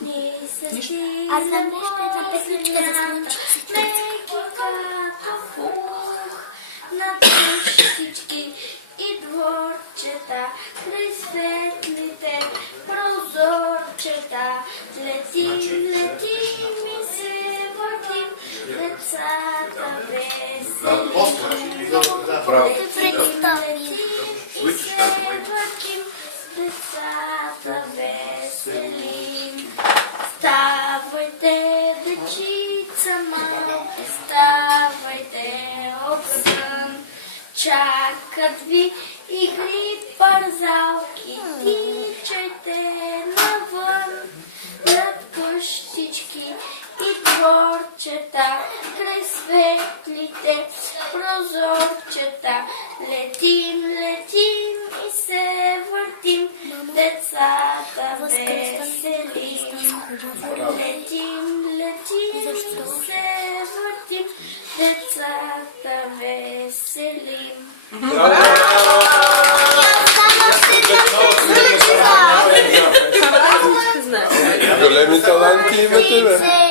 А знаєш, що ця песничка зазвучить? На дощечки і дворчата, присвітлите, прозорчата, летім, летім і сивотім, лецата веселі. Лецата веселі. Ставайте, дечица малки, ставайте, оксан. Чака дві ігри парзалки, тічайте навон, над кущички і дворчата, присвітлите, прозорчата, летім, летім і се вертім, децата веселі. Летім, летім і се вертім, децата веселі. Големи таланти имате, бе.